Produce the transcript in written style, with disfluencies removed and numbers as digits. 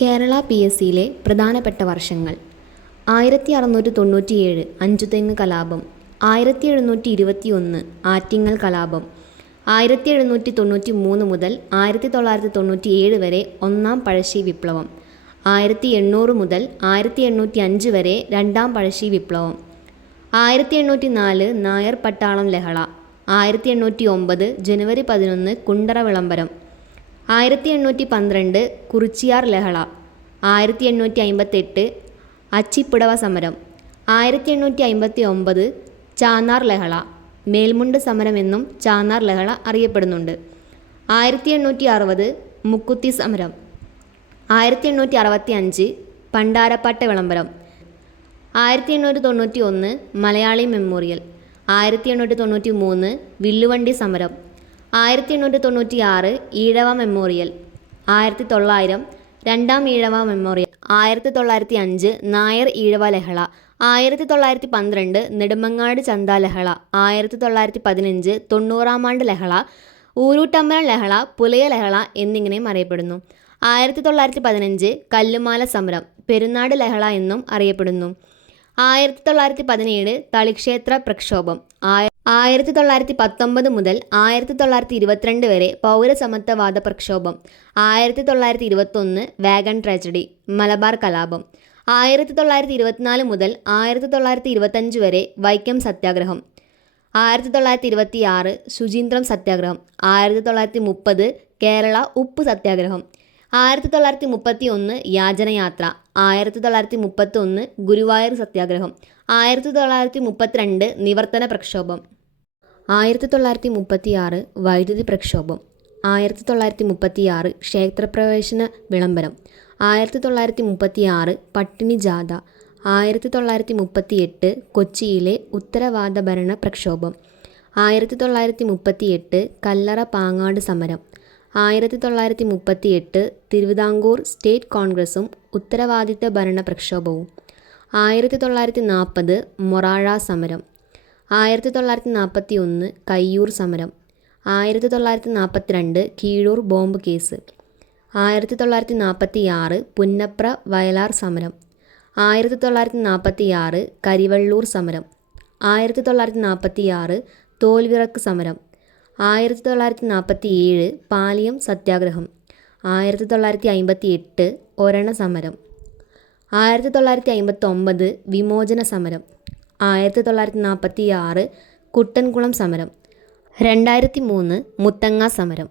കേരള PSCയിലെ പ്രധാനപ്പെട്ട വർഷങ്ങൾ: 1697 അഞ്ചുതെങ്ങ് കലാപം, 1721 ആറ്റിങ്ങൽ കലാപം, 1793 മുതൽ 1997 വരെ ഒന്നാം പഴശ്ശി വിപ്ലവം, 1800 മുതൽ 1805 വരെ രണ്ടാം പഴശ്ശി വിപ്ലവം, 1804 നായർ പട്ടാളം ലഹള, 1809 ജനുവരി 11 കുണ്ടറ വിളംബരം, 1812 കുറിച്യാർ ലഹള, 1858 അച്ചിപ്പുടവ സമരം, 1859 ചാന്നാർ ലഹള, മേൽമുണ്ട് സമരം എന്നും ചാന്നാർ ലഹള അറിയപ്പെടുന്നുണ്ട്, 1860 മുക്കുത്തി സമരം, 1865 പണ്ടാരപ്പാട്ട വിളംബരം, 1891 മലയാളി മെമ്മോറിയൽ, 1893 വില്ലുവണ്ടി സമരം, 1896 ഈഴവ മെമ്മോറിയൽ, 1900 രണ്ടാം ഈഴവ മെമ്മോറിയൽ, 1905 നായർ ഈഴവ ലഹള, 1912 നെടുമങ്ങാട് ചന്ത ലഹള, 1915 തൊണ്ണൂറാം ആണ്ട് ലഹള, ഊരൂട്ടമ്പലം ലഹള, പുലയ ലഹള എന്നിങ്ങനെയും അറിയപ്പെടുന്നു. 1915 കല്ലുമാല സമരം, പെരുന്നാട് ലഹള എന്നും അറിയപ്പെടുന്നു. 1917 തളിക്ഷേത്ര പ്രക്ഷോഭം, 1919 മുതൽ 1922 വരെ പൗരസമത്വവാദ പ്രക്ഷോഭം, 1921 വാഗൺ ട്രാജഡി, മലബാർ കലാപം, 1924 മുതൽ 1925 വരെ വൈക്കം സത്യാഗ്രഹം, 1926 ശുചീന്ദ്രം സത്യാഗ്രഹം, 1930 കേരള ഉപ്പ് സത്യാഗ്രഹം, 1931 യാചനയാത്ര, 1931 ഗുരുവായൂർ സത്യാഗ്രഹം, 1932 നിവർത്തന പ്രക്ഷോഭം, 1936 വൈദ്യുതി പ്രക്ഷോഭം, 1936 ക്ഷേത്രപ്രവേശന വിളംബരം, 1936 പട്ടിണി ജാഥ, 1938 കൊച്ചിയിലെ ഉത്തരവാദഭരണ പ്രക്ഷോഭം, 1938 കല്ലറ പാങ്ങാട് സമരം, 1938 തിരുവിതാംകൂർ സ്റ്റേറ്റ് കോൺഗ്രസും ഉത്തരവാദിത്ത ഭരണ പ്രക്ഷോഭവും, 1940 മൊറാഴ സമരം, 1941 കയ്യൂർ സമരം, 1942 കീഴൂർ ബോംബ് കേസ്, 1946 പുന്നപ്ര വയലാർ സമരം, 1946 കരിവള്ളൂർ സമരം, 1946 തോൽവിറക്ക് സമരം, 1947 പാലിയം സത്യാഗ്രഹം, 1958 ഒരണ സമരം, 1959 വിമോചന സമരം, 1946 കുട്ടൻകുളം സമരം, 2003 മുത്തങ്ങ സമരം.